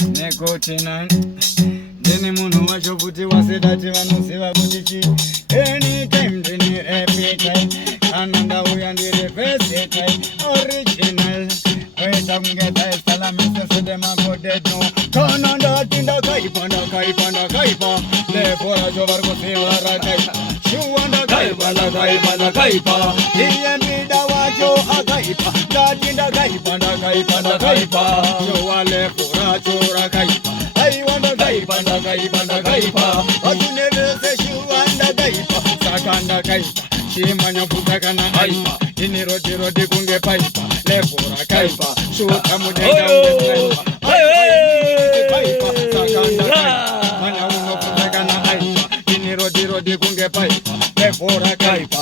Nekochina Deni munu washoputi wasedati vanuziva kuti anytime deni appetite ananda uya ndiri versatile original weta kungeta salamisa sedema potato kana ndatinda kaipa lepora chovar kusilara kaipa shuanda kaipa iye mida wacho akaipa ndatinda kaipa showa lepora chora kaipa aiwanda kaipa atunevese shuanda kaipa sakanda kaipa shimanya futa kana aipa ini rodi kunge paipa lepora kaipa shuka mudenga kaipa sakanda kaipa manya uno futa kana aipa ini rodi kunge paipa lepora kaipa